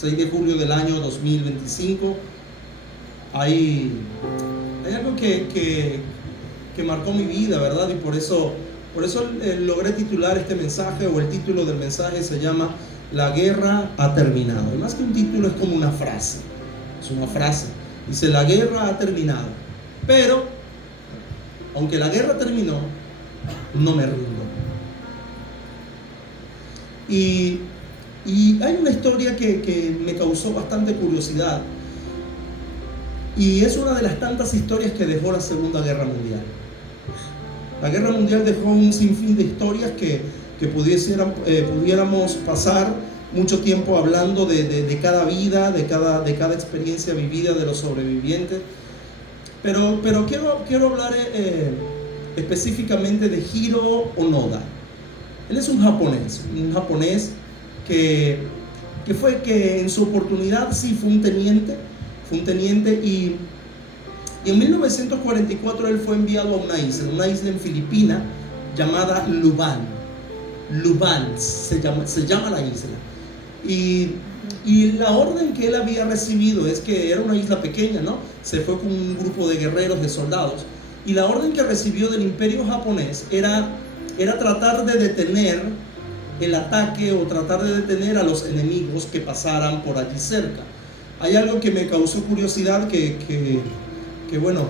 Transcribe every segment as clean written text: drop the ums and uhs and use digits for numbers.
6 de julio del año 2025. Hay algo que marcó mi vida, ¿verdad? Y por eso logré titular este mensaje, o el título del mensaje se llama La guerra ha terminado. Y más que un título, es como una frase. Es una frase. Dice: la guerra ha terminado. Pero, aunque la guerra terminó, no me rindo. Y hay una historia que me causó bastante curiosidad. Y es una de las tantas historias que dejó la Segunda Guerra Mundial. La Guerra Mundial dejó un sinfín de historias que pudiéramos pasar mucho tiempo hablando de cada vida, de cada experiencia vivida de los sobrevivientes. Pero quiero hablar específicamente de Hiro Onoda. Él es un japonés que en su oportunidad sí fue un teniente, y en 1944 él fue enviado a una isla en Filipinas llamada Lubang. Se llama la isla. Y la orden que él había recibido es que era una isla pequeña, ¿no? Se fue con un grupo de guerreros, de soldados, y la orden que recibió del Imperio japonés era tratar de detener el ataque, o tratar de detener a los enemigos que pasaran por allí cerca. Hay algo que me causó curiosidad, que bueno,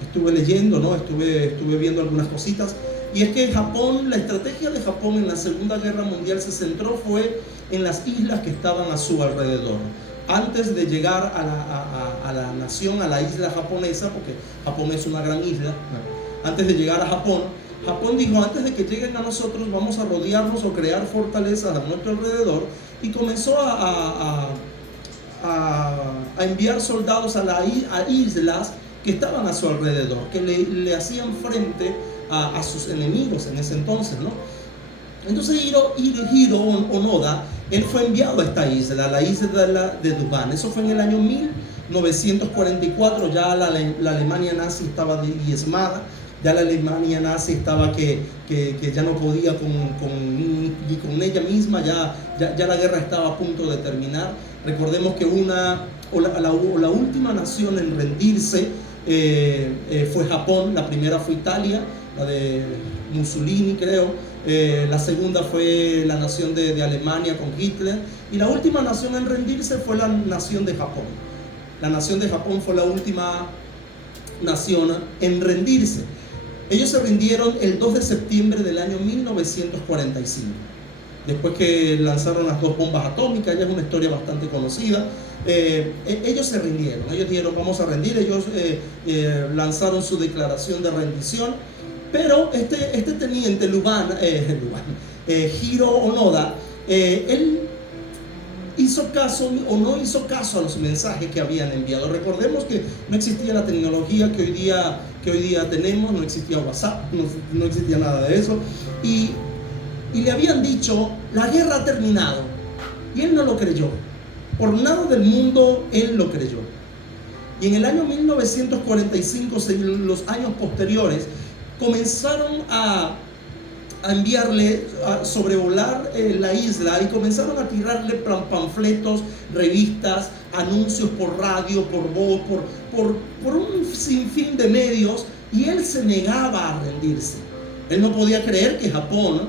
estuve leyendo, ¿no? Estuve viendo algunas cositas, y es que Japón, la estrategia de Japón en la Segunda Guerra Mundial se centró fue en las islas que estaban a su alrededor. Antes de llegar a la nación, a la isla japonesa, porque Japón es una gran isla, antes de llegar a Japón dijo: antes de que lleguen a nosotros, vamos a rodearnos o crear fortalezas a nuestro alrededor, y comenzó a enviar soldados a islas que estaban a su alrededor, que le hacían frente a sus enemigos en ese entonces, ¿no? Entonces Hiro Onoda, él fue enviado a esta isla, la isla de Lubang. Eso fue en el año 1944. Ya la Alemania nazi estaba diezmada. Ya la Alemania nazi estaba que ya no podía ni con ella misma. Ya la guerra estaba a punto de terminar. Recordemos que la última nación en rendirse fue Japón. La primera fue Italia, la de Mussolini, creo. La segunda fue la nación de Alemania con Hitler, y la última nación en rendirse fue la nación de Japón. La nación de Japón fue la última nación en rendirse. Ellos se rindieron el 2 de septiembre del año 1945, después que lanzaron las 2 bombas atómicas. Ya es una historia bastante conocida. Ellos se rindieron, ellos dijeron: vamos a rendir. Ellos lanzaron su declaración de rendición. Pero este teniente Hiro Onoda, él hizo caso o no hizo caso a los mensajes que habían enviado. Recordemos que no existía la tecnología que hoy día tenemos, no existía WhatsApp, no existía nada de eso, y le habían dicho: la guerra ha terminado, y él no lo creyó. Por nada del mundo él lo creyó. Y en el año 1945, los años posteriores, comenzaron a enviarle, a sobrevolar la isla, y comenzaron a tirarle panfletos, revistas, anuncios por radio, por voz, por un sinfín de medios, y él se negaba a rendirse. Él no podía creer que Japón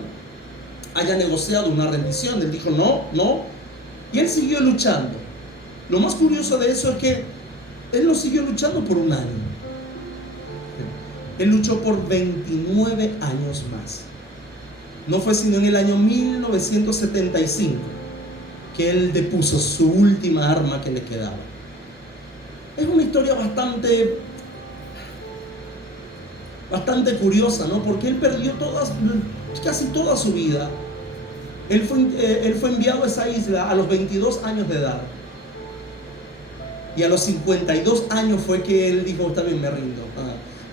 haya negociado una rendición. Él dijo: no, y él siguió luchando. Lo más curioso de eso es que él no siguió luchando por un año. Él luchó por 29 años más. No fue sino en el año 1975 que él depuso su última arma que le quedaba. Es una historia bastante curiosa, ¿no? Porque él perdió casi toda su vida. Él fue enviado a esa isla a los 22 años de edad. Y a los 52 años fue que él dijo: está bien, me rindo.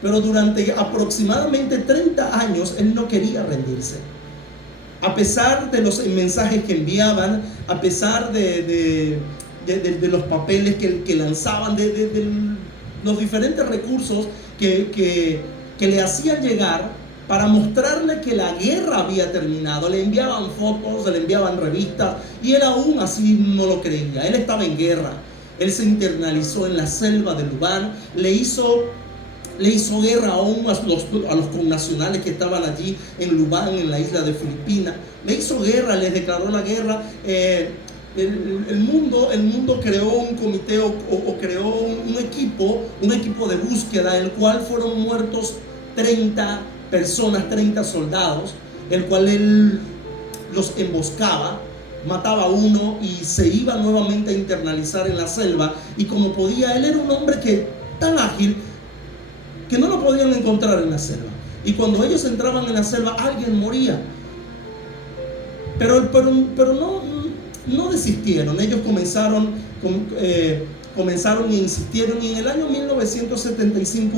Pero durante aproximadamente 30 años él no quería rendirse. A pesar de los mensajes que enviaban, a pesar de los papeles que lanzaban, de los diferentes recursos que le hacían llegar, para mostrarle que la guerra había terminado. Le enviaban fotos, le enviaban revistas, y él aún así no lo creía. Él estaba en guerra. Él se internalizó en la selva de Lubán, le hizo guerra aún a los connacionales que estaban allí en Lubán, en la isla de Filipinas. Le hizo guerra, les declaró la guerra. El mundo creó un comité o creó un equipo de búsqueda, el cual fueron muertos 30 personas, 30 soldados, el cual él los emboscaba, mataba a uno y se iba nuevamente a internalizar en la selva. Y como podía, él era un hombre tan ágil que no lo podían encontrar en la selva. Y cuando ellos entraban en la selva, alguien moría. Pero no desistieron. Ellos comenzaron e insistieron. Y en el año 1975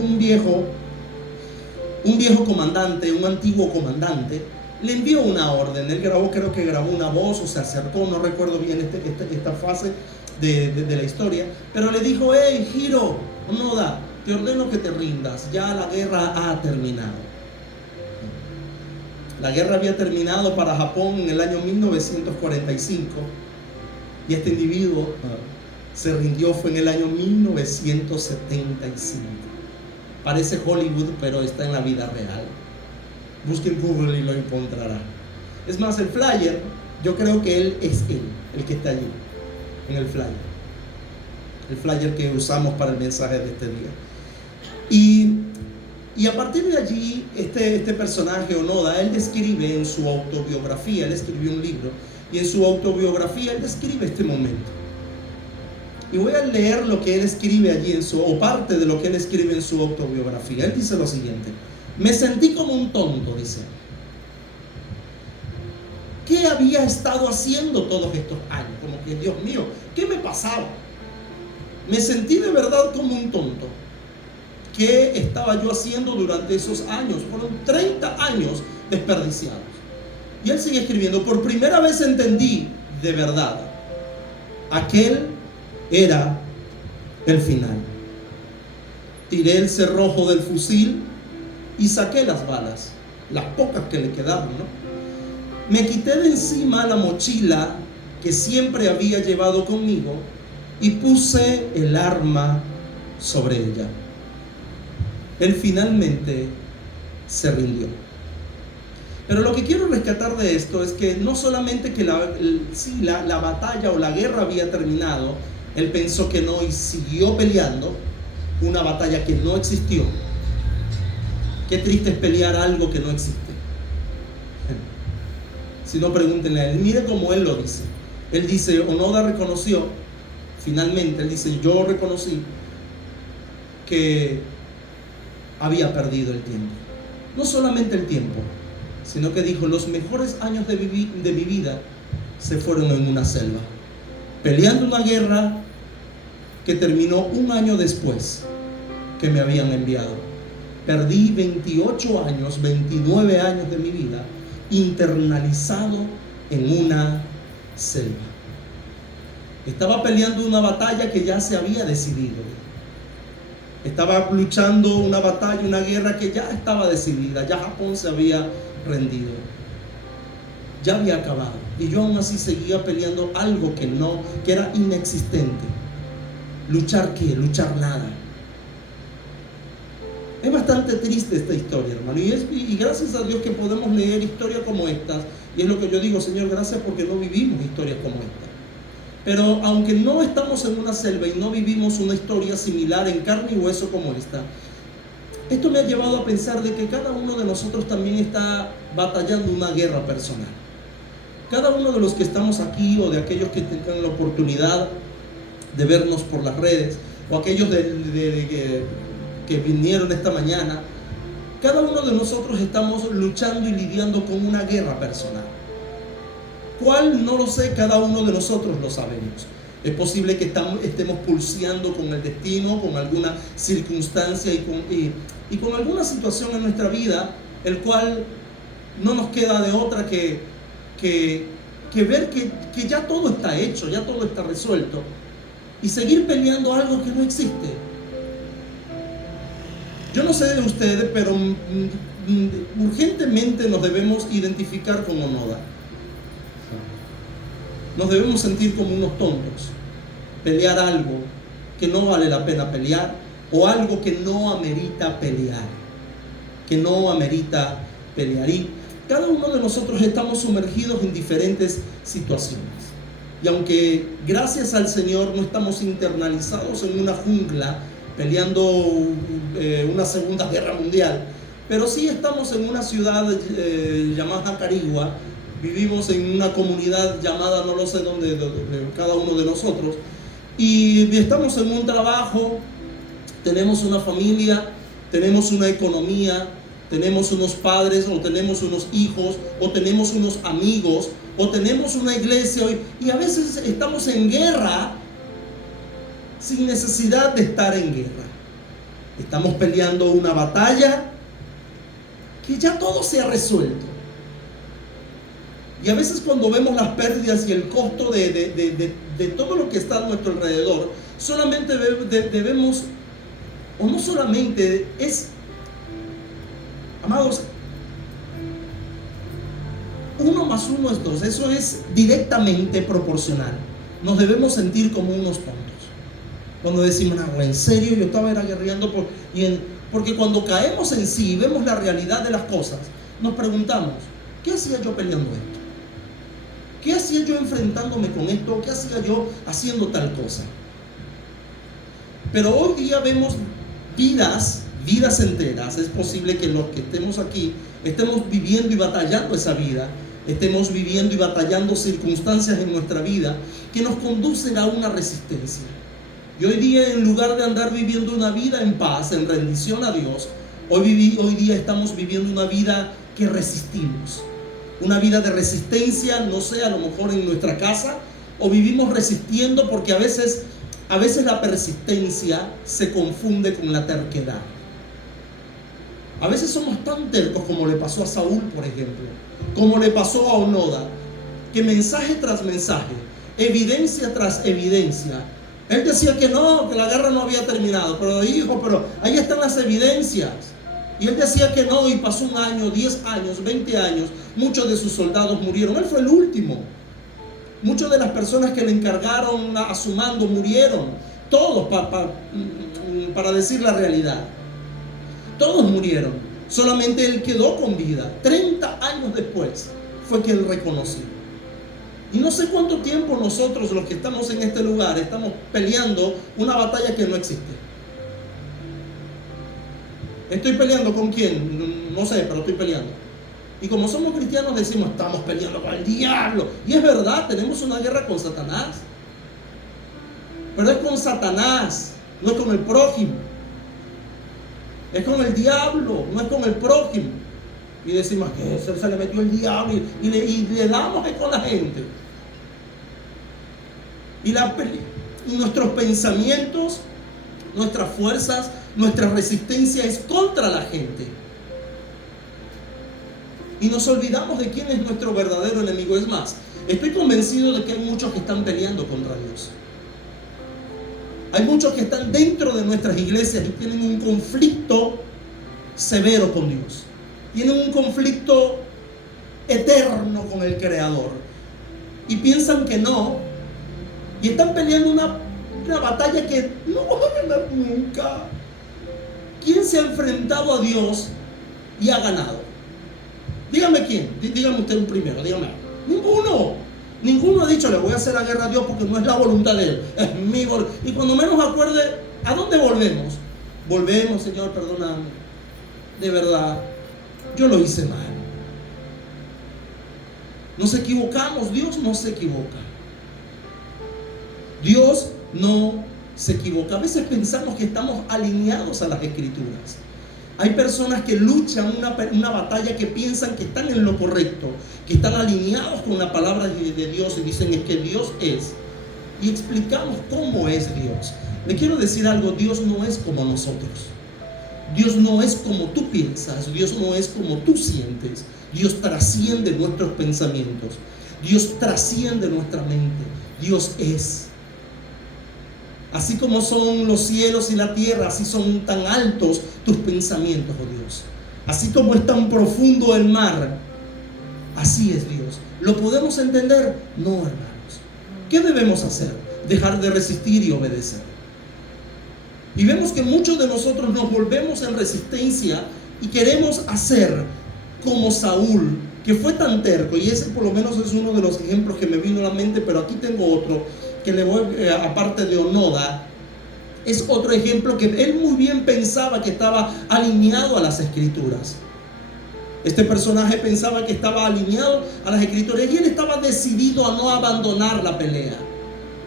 un viejo comandante, un antiguo comandante, le envió una orden. Él creo que grabó una voz o se acercó, no recuerdo bien esta fase de la historia, pero le dijo: hey, Hiro Onoda, te ordeno que te rindas, ya la guerra ha terminado. La guerra había terminado para Japón en el año 1945, y este individuo se rindió, fue en el año 1975. Parece Hollywood, pero está en la vida real. Busquen Google y lo encontrará. Es más, el flyer, yo creo que él es el que está allí, en el flyer. El flyer que usamos para el mensaje de este día. Y a partir de allí, este personaje Onoda, él describe en su autobiografía, él escribió un libro, y en su autobiografía él describe este momento. Y voy a leer lo que él escribe allí o parte de lo que él escribe en su autobiografía. Él dice lo siguiente: me sentí como un tonto, dice. ¿Qué había estado haciendo todos estos años? Como que, Dios mío, ¿qué me pasaba? Me sentí de verdad como un tonto. ¿Qué estaba yo haciendo durante esos años? Fueron 30 años desperdiciados. Y él sigue escribiendo: por primera vez entendí de verdad, aquel era el final. Tiré el cerrojo del fusil y saqué las balas, las pocas que le quedaban, ¿no? Me quité de encima la mochila que siempre había llevado conmigo y puse el arma sobre ella. Él finalmente se rindió. Pero lo que quiero rescatar de esto es que no solamente que la batalla o la guerra había terminado, él pensó que no y siguió peleando una batalla que no existió. Qué triste es pelear algo que no existe. Si no, pregúntenle a él. Mire cómo él lo dice. Él dice: Onoda reconoció, finalmente, él dice: yo reconocí que había perdido el tiempo. No solamente el tiempo, sino que dijo: los mejores años de mi vida se fueron en una selva, peleando una guerra que terminó un año después que me habían enviado. Perdí 28 años, 29 años de mi vida internalizado en una selva. Estaba peleando una batalla que ya se había decidido. Estaba luchando una batalla, una guerra que ya estaba decidida. Ya Japón se había rendido. Ya había acabado. Y yo aún así seguía peleando algo que era inexistente. ¿Luchar qué? Luchar nada. Es bastante triste esta historia, hermano. Y gracias a Dios que podemos leer historias como estas. Y es lo que yo digo: Señor, gracias porque no vivimos historias como esta. Pero aunque no estamos en una selva y no vivimos una historia similar en carne y hueso como esta, esto me ha llevado a pensar de que cada uno de nosotros también está batallando una guerra personal. Cada uno de los que estamos aquí, o de aquellos que tengan la oportunidad de vernos por las redes, o aquellos que vinieron esta mañana, cada uno de nosotros estamos luchando y lidiando con una guerra personal. ¿Cuál? No lo sé, cada uno de nosotros lo sabemos. Es posible que estemos pulseando con el destino, con alguna circunstancia y con alguna situación en nuestra vida, el cual no nos queda de otra que ver que ya todo está hecho, ya todo está resuelto, y seguir peleando algo que no existe. Yo no sé de ustedes, pero urgentemente nos debemos identificar con Onoda. Nos debemos sentir como unos tontos, pelear algo que no vale la pena pelear, o algo que no amerita pelear, y cada uno de nosotros estamos sumergidos en diferentes situaciones, y aunque gracias al Señor no estamos internalizados en una jungla peleando una segunda guerra mundial, pero sí estamos en una ciudad llamada Jacarigua. Vivimos en una comunidad llamada no lo sé dónde, cada uno de nosotros, y estamos en un trabajo, tenemos una familia, tenemos una economía, tenemos unos padres, o tenemos unos hijos, o tenemos unos amigos, o tenemos una iglesia, y a veces estamos en guerra sin necesidad de estar en guerra. Estamos peleando una batalla que ya todo se ha resuelto. Y a veces cuando vemos las pérdidas y el costo de todo lo que está a nuestro alrededor, solamente debemos, o no solamente es, amados, 1 más 1 es 2, eso es directamente proporcional. Nos debemos sentir como unos tontos cuando decimos, no, en serio, yo estaba guerreando porque cuando caemos en sí y vemos la realidad de las cosas, nos preguntamos, ¿qué hacía yo peleando esto? ¿Qué hacía yo enfrentándome con esto? ¿Qué hacía yo haciendo tal cosa? Pero hoy día vemos vidas enteras. Es posible que los que estemos aquí estemos viviendo y batallando esa vida, estemos viviendo y batallando circunstancias en nuestra vida que nos conducen a una resistencia. Y hoy día, en lugar de andar viviendo una vida en paz, en rendición a Dios, hoy día estamos viviendo una vida que resistimos. Una vida de resistencia, no sé, a lo mejor en nuestra casa, o vivimos resistiendo porque a veces la persistencia se confunde con la terquedad. A veces somos tan tercos como le pasó a Saúl, por ejemplo, como le pasó a Onoda, que mensaje tras mensaje, evidencia tras evidencia, él decía que no, que la guerra no había terminado, pero ahí están las evidencias. Y él decía que no, y pasó 1 año, 10 años, 20 años, muchos de sus soldados murieron. Él fue el último. Muchas de las personas que le encargaron a su mando murieron. Todos, para decir la realidad. Todos murieron. Solamente él quedó con vida. 30 años después fue que él reconoció. Y no sé cuánto tiempo nosotros, los que estamos en este lugar, estamos peleando una batalla que no existe. ¿Estoy peleando con quién? No sé, pero estoy peleando. Y como somos cristianos decimos, estamos peleando con el diablo. Y es verdad, tenemos una guerra con Satanás. Pero es con Satanás, no es con el prójimo. Es con el diablo, no es con el prójimo. Y decimos que se le metió el diablo y le damos con la gente. Y nuestros pensamientos, nuestras fuerzas, nuestra resistencia es contra la gente. Y nos olvidamos de quién es nuestro verdadero enemigo. Es más, estoy convencido de que hay muchos que están peleando contra Dios. Hay muchos que están dentro de nuestras iglesias y tienen un conflicto severo con Dios. Tienen un conflicto eterno con el Creador. Y piensan que no. Y están peleando una batalla que no van a ganar nunca. ¿Quién se ha enfrentado a Dios y ha ganado? Dígame quién. Dígame usted primero. Dígame. Ninguno ha dicho, le voy a hacer la guerra a Dios porque no es la voluntad de Él. Es mi voluntad. Y cuando menos acuerde, ¿a dónde volvemos? Volvemos, Señor, perdóname. De verdad, yo lo hice mal. Nos equivocamos. Dios no se equivoca. Dios no se equivoca. A veces pensamos que estamos alineados a las Escrituras. Hay personas que luchan una batalla que piensan que están en lo correcto, que están alineados con la palabra de Dios y dicen es que Dios es. Y explicamos cómo es Dios. Le quiero decir algo, Dios no es como nosotros. Dios no es como tú piensas, Dios no es como tú sientes. Dios trasciende nuestros pensamientos. Dios trasciende nuestra mente. Dios es. Así como son los cielos y la tierra, así son tan altos tus pensamientos, oh Dios. Así como es tan profundo el mar, así es Dios. ¿Lo podemos entender? No, hermanos. ¿Qué debemos hacer? Dejar de resistir y obedecer. Y vemos que muchos de nosotros nos volvemos en resistencia y queremos hacer como Saúl, que fue tan terco, y ese por lo menos es uno de los ejemplos que me vino a la mente, pero aquí tengo otro que le voy, aparte de Onoda, es otro ejemplo que él muy bien pensaba que estaba alineado a las escrituras. Este personaje pensaba que estaba alineado a las escrituras y él estaba decidido a no abandonar la pelea.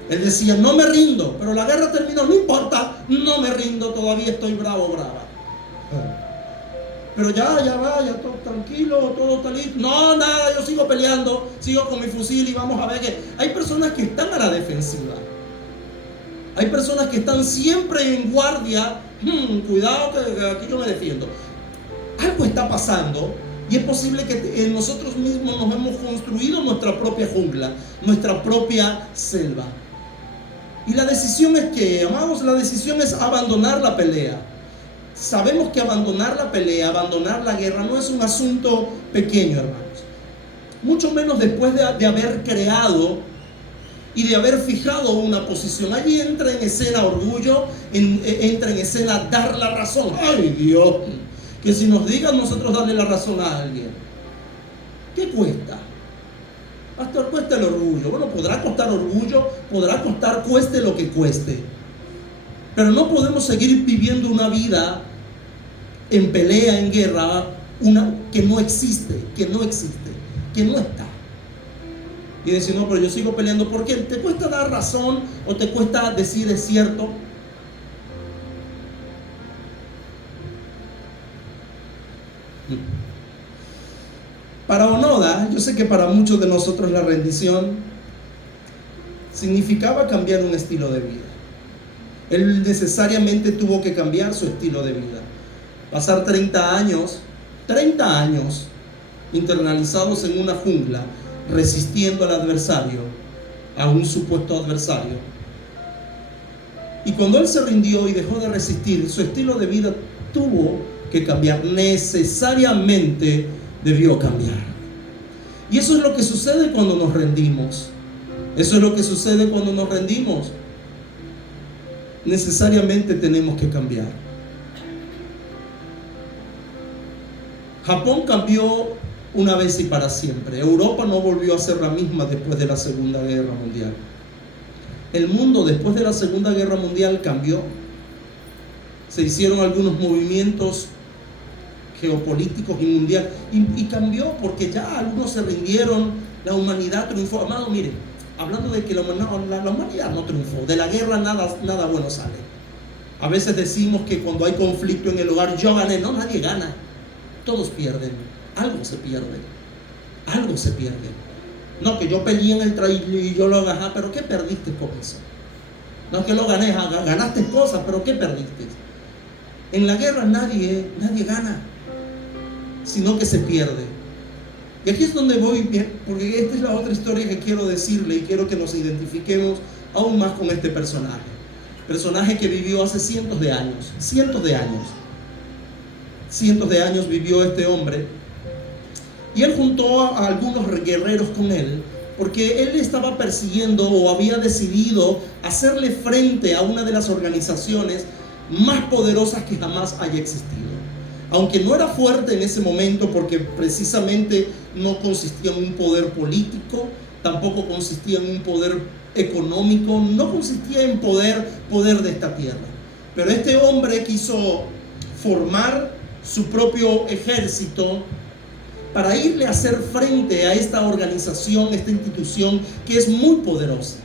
Él decía, no me rindo, pero la guerra terminó, no importa, no me rindo, todavía estoy bravo, brava. Pero ya todo tranquilo, todo está listo. No, nada, yo sigo peleando, sigo con mi fusil y vamos a ver que hay personas que están a la defensiva. Hay personas que están siempre en guardia. Cuidado que aquí yo me defiendo. Algo está pasando y es posible que nosotros mismos nos hemos construido nuestra propia jungla, nuestra propia selva. Y la decisión es que, amados, la decisión es abandonar la pelea. Sabemos que abandonar la pelea, abandonar la guerra no es un asunto pequeño, hermanos. Mucho menos después de haber creado y de haber fijado una posición. Allí entra en escena orgullo, entra en escena dar la razón. ¡Ay, Dios! Que si nos digan nosotros darle la razón a alguien, ¿qué cuesta? Pastor, cuesta el orgullo. Bueno, podrá costar orgullo, podrá costar, cueste lo que cueste. Pero no podemos seguir viviendo una vida en pelea, en guerra, que no existe, que no está. Y decir, no, pero yo sigo peleando. ¿Por qué? ¿Te cuesta dar razón o te cuesta decir es cierto? Para Onoda, yo sé que para muchos de nosotros la rendición significaba cambiar un estilo de vida. Él necesariamente tuvo que cambiar su estilo de vida. Pasar 30 años internalizados en una jungla, resistiendo al adversario, a un supuesto adversario. Y cuando él se rindió y dejó de resistir, su estilo de vida tuvo que cambiar, necesariamente debió cambiar. Y eso es lo que sucede cuando nos rendimos. Eso es lo que sucede cuando nos rendimos. Necesariamente tenemos que cambiar. Japón cambió una vez y para siempre. Europa no volvió a ser la misma después de la Segunda Guerra Mundial. El mundo después de la Segunda Guerra Mundial cambió. Se hicieron algunos movimientos geopolíticos y mundial y cambió porque ya algunos se rindieron, la humanidad triunfó. Amado, mire, hablando de que la humanidad no triunfó, de la guerra nada bueno sale. A veces decimos que cuando hay conflicto en el hogar, yo gané. No, nadie gana, todos pierden, algo se pierde. No, que yo peleé en el trail y yo lo gané, pero ¿qué perdiste con eso? No es que lo gané, ganaste cosas, pero ¿qué perdiste? En la guerra nadie gana, sino que se pierde. Y aquí es donde voy, porque esta es la otra historia que quiero decirle y quiero que nos identifiquemos aún más con este personaje que vivió hace cientos de años vivió este hombre, y él juntó a algunos guerreros con él porque él estaba persiguiendo o había decidido hacerle frente a una de las organizaciones más poderosas que jamás haya existido. Aunque no era fuerte en ese momento porque precisamente no consistía en un poder político, tampoco consistía en un poder económico, no consistía en poder de esta tierra. Pero este hombre quiso formar su propio ejército para irle a hacer frente a esta organización, esta institución que es muy poderosa.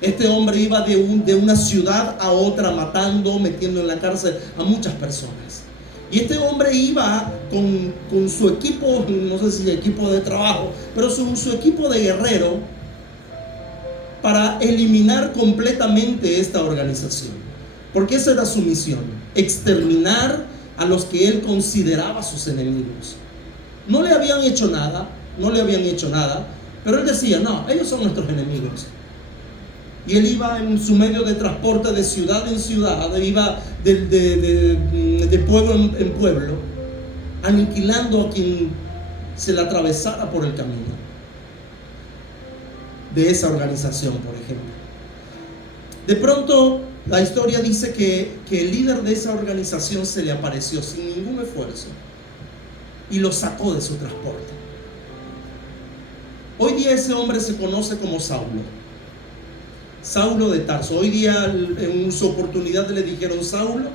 Este hombre iba de una ciudad a otra matando, metiendo en la cárcel a muchas personas. Y este hombre iba con su equipo, no sé si equipo de trabajo, pero su equipo de guerrero para eliminar completamente esta organización. Porque esa era su misión, exterminar a los que él consideraba sus enemigos. No le habían hecho nada, pero él decía, no, ellos son nuestros enemigos. Y él iba en su medio de transporte de ciudad en ciudad, iba de pueblo en pueblo, aniquilando a quien se le atravesara por el camino de esa organización, por ejemplo. De pronto la historia dice que el líder de esa organización se le apareció sin ningún esfuerzo y lo sacó de su transporte. Hoy día ese hombre se conoce como Saulo de Tarso. Hoy día en su oportunidad le dijeron Saulo,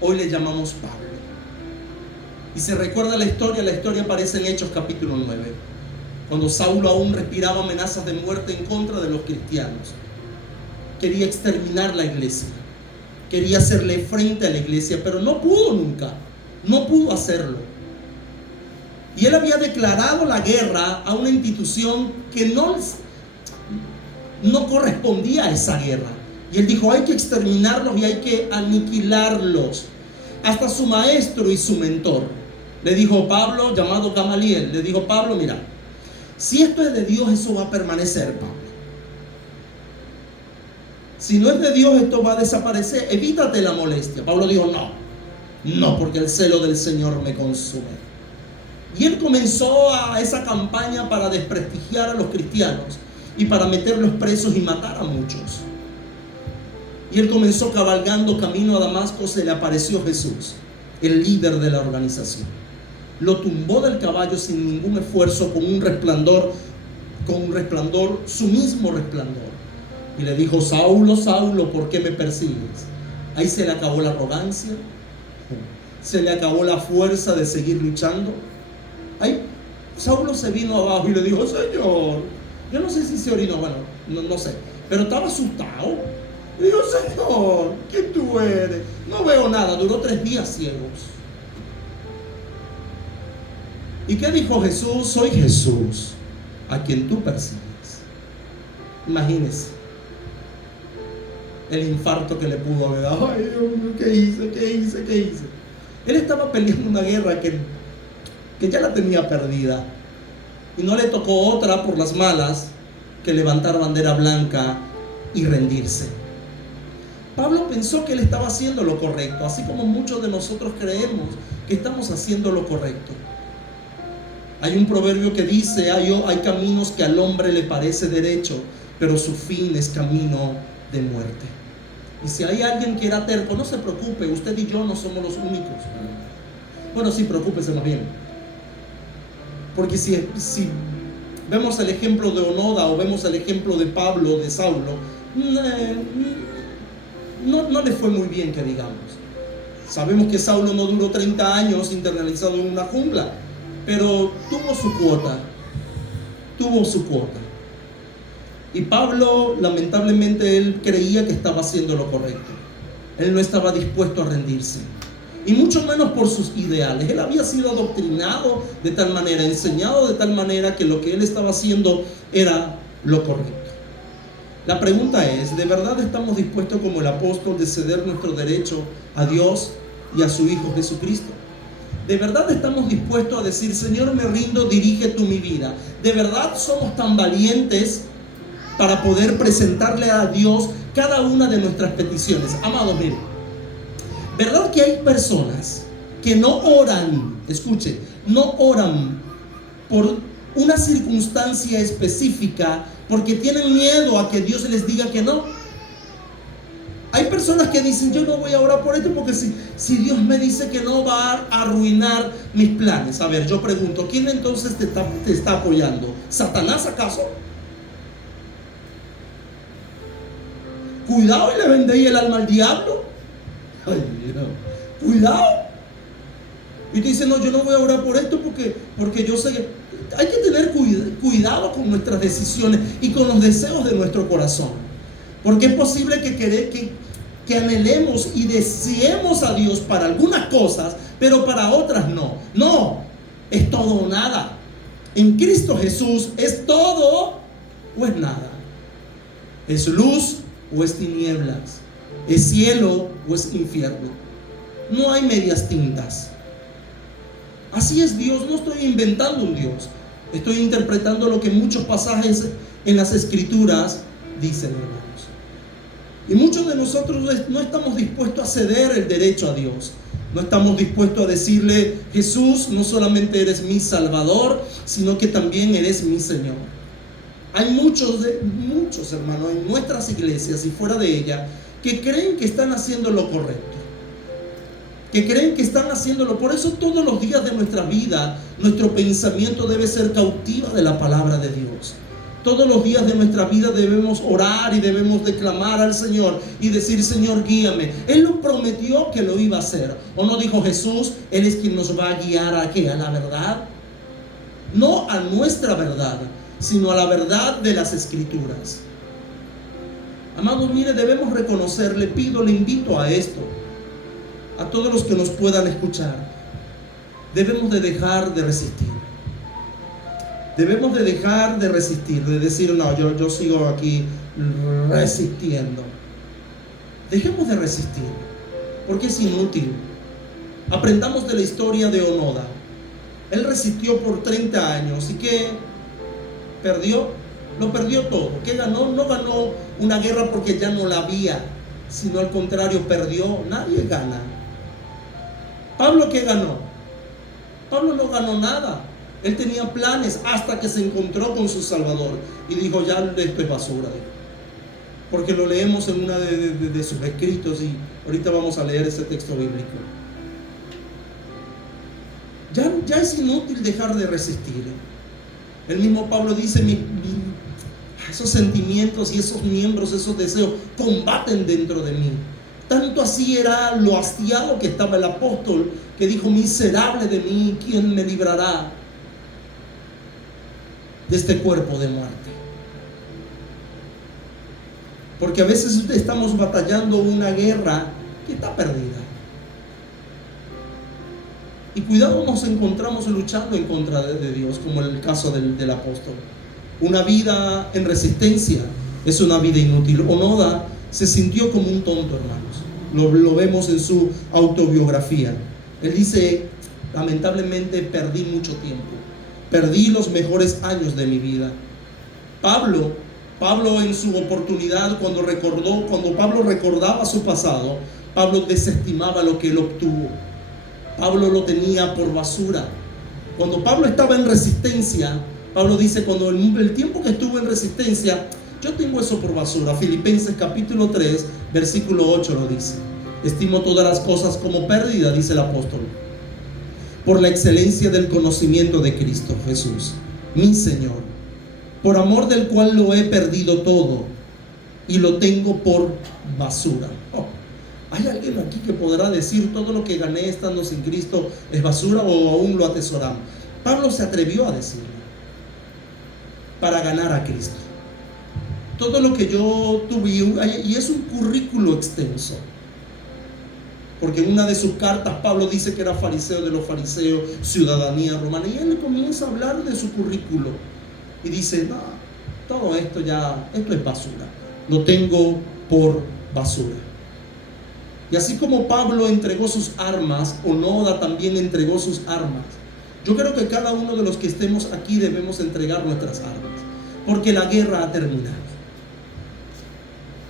hoy le llamamos Pablo. Y se recuerda la historia aparece en Hechos capítulo 9, cuando Saulo aún respiraba amenazas de muerte en contra de los cristianos. Quería exterminar la iglesia, quería hacerle frente a la iglesia, pero no pudo nunca, no pudo hacerlo. Y él había declarado la guerra a una institución que no correspondía a esa guerra. Y él dijo, hay que exterminarlos y hay que aniquilarlos. Hasta su maestro y su mentor le dijo Pablo, llamado Gamaliel, le dijo, Pablo, mira, si esto es de Dios, eso va a permanecer, Pablo. Si no es de Dios, esto va a desaparecer. Evítate la molestia. Pablo dijo, no, porque el celo del Señor me consume. Y él comenzó a esa campaña para desprestigiar a los cristianos y para meterlos presos y matar a muchos. Y él comenzó cabalgando camino a Damasco. Se le apareció Jesús, el líder de la organización. Lo tumbó del caballo sin ningún esfuerzo, con un resplandor, su mismo resplandor. Y le dijo, Saulo, Saulo, ¿por qué me persigues? Ahí se le acabó la arrogancia, se le acabó la fuerza de seguir luchando. Ahí Saulo se vino abajo y le dijo, Señor, yo no sé si se orinó, bueno, no sé, pero estaba asustado. Le dijo, Señor, ¿quién tú eres? No veo nada. Duró 3 días ciegos. ¿Y qué dijo Jesús? Soy Jesús, a quien tú persigues. Imagínese el infarto que le pudo haber dado. Ay, Dios mío, ¿qué hice? Él estaba peleando una guerra que ya la tenía perdida, y no le tocó otra por las malas que levantar bandera blanca y rendirse. Pablo pensó que él estaba haciendo lo correcto, así como muchos de nosotros creemos que estamos haciendo lo correcto. Hay un proverbio que dice, hay caminos que al hombre le parece derecho, pero su fin es camino de muerte. Y si hay quien que era terco, no se preocupe, usted y yo no somos los únicos. Bueno, sí, preocúpese más bien. Porque si vemos el ejemplo de Onoda o vemos el ejemplo de Pablo, de Saulo, no le fue muy bien, que digamos. Sabemos que Saulo no duró 30 años internalizado en una jungla, pero tuvo su cuota. Y Pablo, lamentablemente, él creía que estaba haciendo lo correcto. Él no estaba dispuesto a rendirse, y mucho menos por sus ideales. Él había sido adoctrinado de tal manera, enseñado de tal manera, que lo que él estaba haciendo era lo correcto. La pregunta es, ¿de verdad estamos dispuestos como el apóstol de ceder nuestro derecho a Dios y a su Hijo Jesucristo? ¿De verdad estamos dispuestos a decir, Señor, me rindo, dirige tú mi vida? ¿De verdad somos tan valientes para poder presentarle a Dios cada una de nuestras peticiones? Amados, miren, ¿verdad que hay personas que no oran, escuchen, no oran por una circunstancia específica porque tienen miedo a que Dios les diga que no? Hay personas que dicen, yo no voy a orar por esto porque si Dios me dice que no, va a arruinar mis planes. A ver, yo pregunto, ¿quién entonces te está apoyando? ¿Satanás acaso? Cuidado y le vendéis el alma al diablo. Ay, Dios. Cuidado. Y te dice, no, yo no voy a orar por esto porque yo sé que hay que tener cuidado con nuestras decisiones y con los deseos de nuestro corazón. Porque es posible que anhelemos y deseemos a Dios para algunas cosas, pero para otras no. No, es todo o nada. En Cristo Jesús es todo o es nada. Es luz o es tinieblas. Es cielo o es infierno. No hay medias tintas. Así es Dios. No estoy inventando un Dios. Estoy interpretando lo que muchos pasajes en las Escrituras dicen, hermanos. Y muchos de nosotros no estamos dispuestos a ceder el derecho a Dios. No estamos dispuestos a decirle: Jesús, no solamente eres mi Salvador, sino que también eres mi Señor. Hay muchos hermanos en nuestras iglesias y fuera de ellas que creen que están haciendo lo correcto, que creen que están haciéndolo. Por eso todos los días de nuestra vida nuestro pensamiento debe ser cautivo de la palabra de Dios. Todos los días de nuestra vida debemos orar y debemos declamar al Señor y decir: Señor, guíame. Él lo prometió que lo iba a hacer. ¿O no dijo Jesús? Él es quien nos va a guiar ¿a qué? A la verdad. No a nuestra verdad, sino a la verdad de las Escrituras. Amados, mire, debemos reconocer, le invito a esto, a todos los que nos puedan escuchar: debemos de dejar de resistir. Debemos de dejar de resistir, de decir: no, yo sigo aquí resistiendo. Dejemos de resistir, porque es inútil. Aprendamos de la historia de Onoda. Él resistió por 30 años. ¿Y qué perdió? Lo perdió todo. ¿Qué ganó? No ganó una guerra porque ya no la había, sino al contrario, perdió. Nadie gana. ¿Pablo qué ganó? Pablo no ganó nada. Él tenía planes hasta que se encontró con su Salvador y dijo: ya esto es basura. Porque lo leemos en una de sus escritos, y ahorita vamos a leer ese texto bíblico. Ya es inútil dejar de resistir. El mismo Pablo dice: esos sentimientos y esos miembros, esos deseos combaten dentro de mí. Tanto así era lo hastiado que estaba el apóstol, que dijo: miserable de mí, ¿quién me librará de este cuerpo de muerte? Porque a veces estamos batallando una guerra que está perdida. Y cuidado, nos encontramos luchando en contra de Dios, como en el caso del apóstol. Una vida en resistencia es una vida inútil. Onoda se sintió como un tonto, hermanos. Lo vemos en su autobiografía. Él dice: lamentablemente perdí mucho tiempo. Perdí los mejores años de mi vida. Pablo en su oportunidad, cuando Pablo recordaba su pasado, Pablo desestimaba lo que él obtuvo. Pablo lo tenía por basura. Cuando Pablo estaba en resistencia, Pablo dice: cuando el tiempo que estuvo en resistencia, yo tengo eso por basura. Filipenses capítulo 3, versículo 8 lo dice: estimo todas las cosas como pérdida, dice el apóstol, por la excelencia del conocimiento de Cristo Jesús, mi Señor, por amor del cual lo he perdido todo y lo tengo por basura. ¿Hay alguien aquí que podrá decir: todo lo que gané estando sin Cristo es basura, o aún lo atesoramos? Pablo se atrevió a decirlo, para ganar a Cristo. Todo lo que yo tuve, y es un currículo extenso, porque en una de sus cartas Pablo dice que era fariseo de los fariseos, ciudadanía romana, y él comienza a hablar de su currículo y dice: no, todo esto esto es basura, lo tengo por basura. Y así como Pablo entregó sus armas, Onoda también entregó sus armas. Yo creo que cada uno de los que estemos aquí debemos entregar nuestras armas, porque la guerra ha terminado.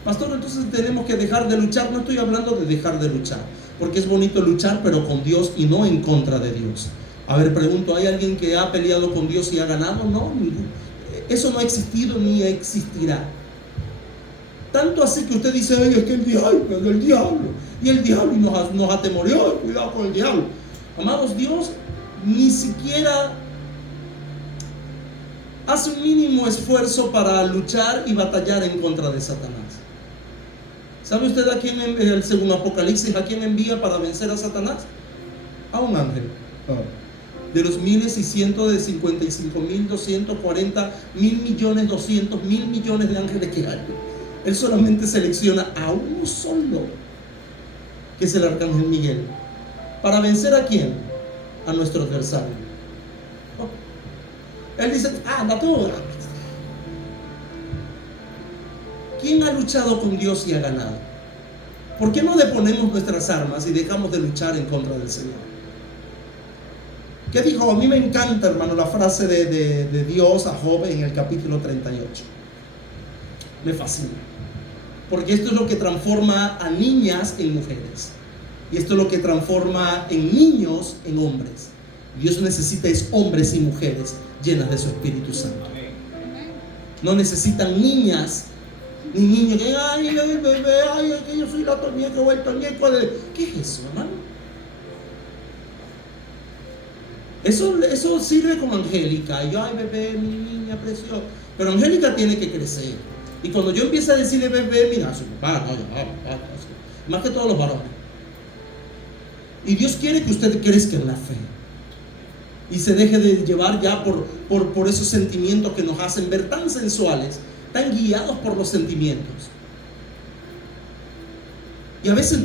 Pastor, entonces tenemos que dejar de luchar. No estoy hablando de dejar de luchar, porque es bonito luchar, pero con Dios y no en contra de Dios. A ver, pregunto: ¿hay alguien que ha peleado con Dios y ha ganado? No, eso no ha existido ni existirá. Tanto así que usted dice: oye, es que el diablo, y el diablo nos atemorió, cuidado con el diablo. Amados, Dios ni siquiera hace un mínimo esfuerzo para luchar y batallar en contra de Satanás. ¿Sabe usted a quién, según Apocalipsis, a quién envía para vencer a Satanás? A un ángel. De los miles y cientos de 55,000, 240, 1,200,000, 1,000,000,000 de ángeles que hay, él solamente selecciona a uno solo, que es el arcángel Miguel. ¿Para vencer a quién? A nuestro adversario. Él dice: anda tú. ¿Quién ha luchado con Dios y ha ganado? ¿Por qué no deponemos nuestras armas y dejamos de luchar en contra del Señor? ¿Qué dijo? A mí me encanta, hermano, la frase de Dios a Job en el capítulo 38. Me fascina, porque esto es lo que transforma a niñas en mujeres. Y esto es lo que transforma en niños en hombres. Dios necesita es hombres y mujeres llenas de su Espíritu Santo. No necesitan niñas ni niños que, ay, bebé, ay, que yo soy la toñeca o el toñeco de... ¿Qué es eso, hermano? Eso sirve como Angélica. Y yo, ay, bebé, mi niña preciosa. Pero Angélica tiene que crecer. Y cuando yo empiezo a decirle bebé, mira, su papá, no, más que todos los varones. Y Dios quiere que usted crezca en la fe y se deje de llevar ya por esos sentimientos que nos hacen ver tan sensuales, tan guiados por los sentimientos. Y a veces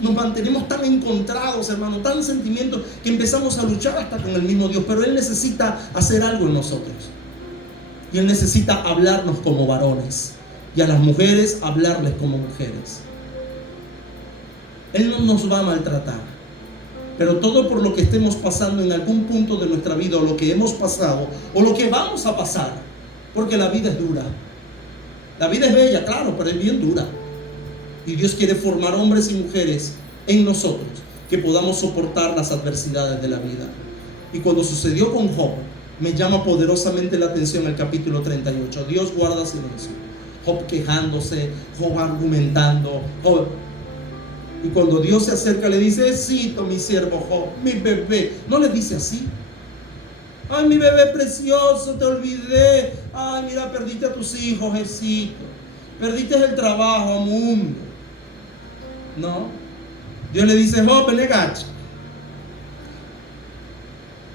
nos mantenemos tan encontrados, hermano, tan sentimientos, que empezamos a luchar hasta con el mismo Dios. Pero Él necesita hacer algo en nosotros. Y Él necesita hablarnos como varones, y a las mujeres hablarles como mujeres. Él no nos va a maltratar. Pero todo por lo que estemos pasando en algún punto de nuestra vida, o lo que hemos pasado, o lo que vamos a pasar. Porque la vida es dura. La vida es bella, claro, pero es bien dura. Y Dios quiere formar hombres y mujeres en nosotros que podamos soportar las adversidades de la vida. Y cuando sucedió con Job, me llama poderosamente la atención el capítulo 38. Dios guarda silencio. Job quejándose, Job argumentando, Job. Y cuando Dios se acerca le dice, Esito, mi siervo Job, mi bebé. No le dice así. Ay, mi bebé precioso, te olvidé. Ay, mira, perdiste a tus hijos, Esito. Perdiste el trabajo, mundo. No. Dios le dice, Job, negacho.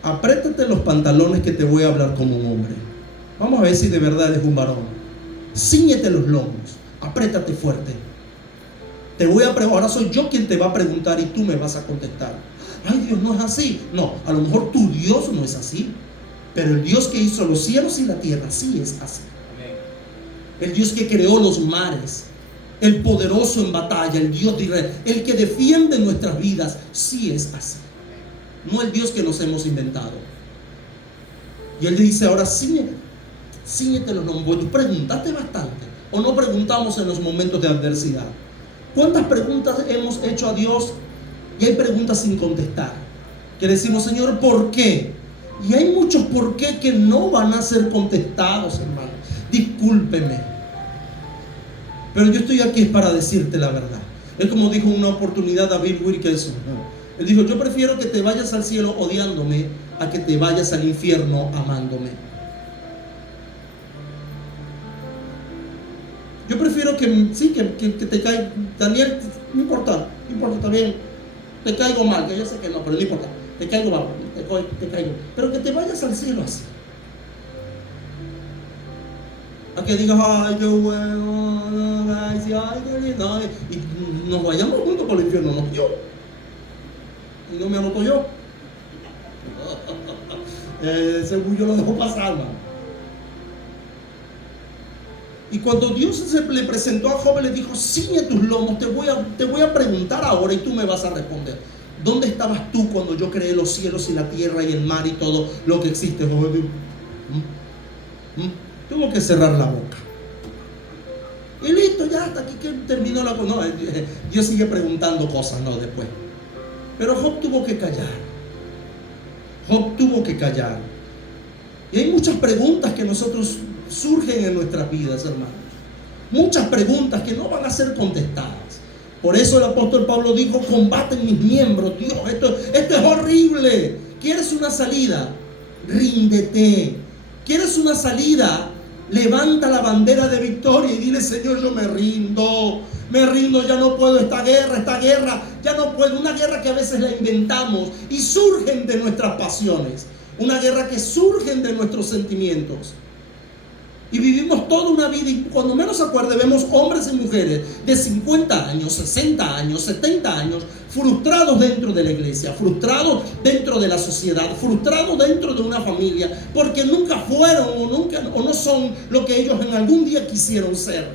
Apriétate los pantalones que te voy a hablar como un hombre. Vamos a ver si de verdad eres un varón. Cíñete los lomos. Apriétate fuerte. Te voy a preguntar, ahora soy yo quien te va a preguntar y tú me vas a contestar. Ay, Dios no es así. No, a lo mejor tu Dios no es así, pero el Dios que hizo los cielos y la tierra sí es así. El Dios que creó los mares, el poderoso en batalla, el Dios de Israel, el que defiende nuestras vidas, sí es así. No el Dios que nos hemos inventado. Y Él dice, ahora cíñete los lomos. Tú preguntaste bastante, o no preguntamos en los momentos de adversidad. ¿Cuántas preguntas hemos hecho a Dios? Y hay preguntas sin contestar, que decimos, Señor, ¿por qué? Y hay muchos por qué que no van a ser contestados, hermano. Discúlpeme, pero yo estoy aquí para decirte la verdad. Es como dijo en una oportunidad David Wilkerson, ¿no? Él dijo, yo prefiero que te vayas al cielo odiándome a que te vayas al infierno amándome. Yo prefiero que sí, que te caiga, Daniel, no importa también, te caigo mal, que yo sé que no, pero no importa, te caigo mal, te caigo, pero que te vayas al cielo así. A que digas, ay, qué bueno, ay, qué lindo, y nos vayamos juntos por el infierno, no yo, y no me anoto yo. Ese bullo lo dejo pasar, man. Y cuando Dios le presentó a Job, le dijo, ciñe tus lomos, te voy a preguntar ahora y tú me vas a responder. ¿Dónde estabas tú cuando yo creé los cielos y la tierra y el mar y todo lo que existe, Job? Tuvo que cerrar la boca. Y listo, ya hasta aquí que terminó la cosa. No, Dios sigue preguntando cosas, no, después. Pero Job tuvo que callar. Job tuvo que callar. Y hay muchas preguntas que nosotros surgen en nuestras vidas, hermanos. Muchas preguntas que no van a ser contestadas. Por eso el apóstol Pablo dijo, combaten mis miembros. Dios, esto es horrible. ¿Quieres una salida? Ríndete. ¿Quieres una salida? Levanta la bandera de victoria y dile, Señor, yo me rindo, ya no puedo, esta guerra, ya no puedo. Una guerra que a veces la inventamos y surgen de nuestras pasiones. Una guerra que surgen de nuestros sentimientos. Y vivimos toda una vida y cuando menos acuerde vemos hombres y mujeres de 50 años, 60 años, 70 años frustrados dentro de la iglesia, frustrados dentro de la sociedad, frustrados dentro de una familia, porque nunca fueron o no son lo que ellos en algún día quisieron ser.